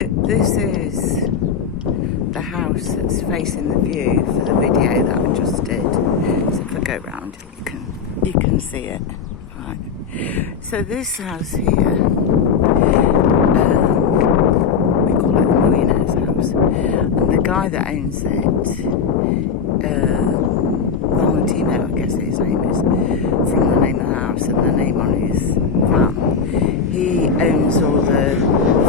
This is the house that's facing the view for the video that I just did. So if I go round, you can see it. Right. So this house here, we call it the millionaire's house, and the guy that owns it, Valentino, I guess his name is, from the name of the house and the name on his van. He owns all the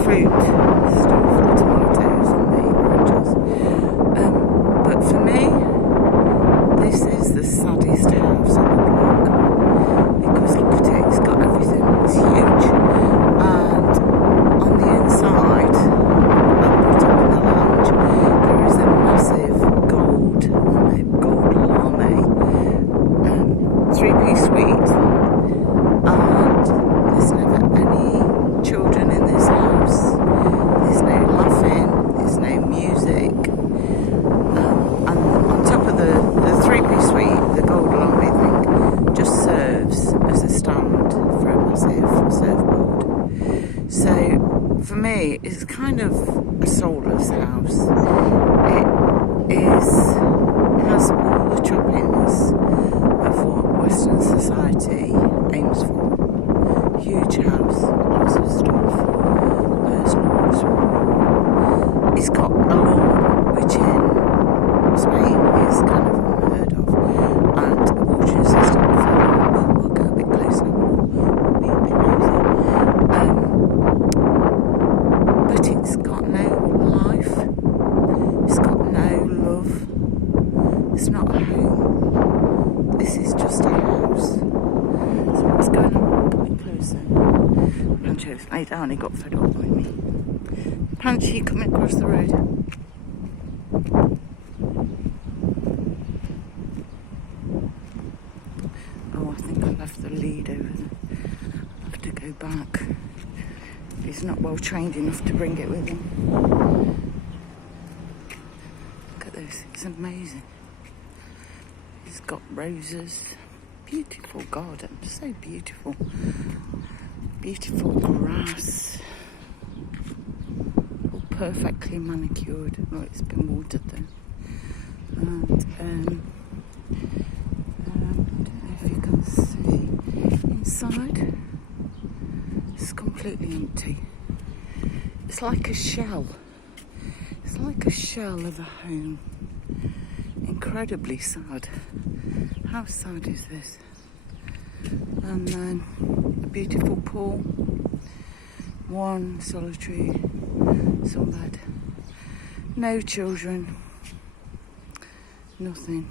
fruit stuff, the tomatoes and the oranges. But for me, this is the saddest house on the block, because look at it, it's got everything, it's huge. And on the inside, up the top of the lounge, there is a massive gold lame, 3-piece suite. And there's never any children in this house. There's no laughing, there's no music. And on top of the 3-piece suite, the gold lame thing just serves as a stand for a massive surfboard. So for me, it's kind of a soulless house. It has all the trappings of what Western society aims for. Huge house, lots of stuff, personals. It's got a lawn, which in Spain is kind of unheard of, and a watering system for we'll go a bit closer, we'll be a bit nosy. But it's got no life, it's got no love, it's not a home, this is just a house. So what's going on? Coming closer. Pancho's lay down, he got fed up with me. Pancho, you coming across the road? Oh, I think I left the lead over there. I have to go back. He's not well trained enough to bring it with him. Look at this, it's amazing. He's got roses. Beautiful garden, so beautiful. Beautiful grass. All perfectly manicured. Oh, it's been watered though. And I don't know if you can see inside. It's completely empty. It's like a shell. It's like a shell of a home. Incredibly sad. How sad is this? And then a beautiful pool, one solitary sunbed, no children, nothing.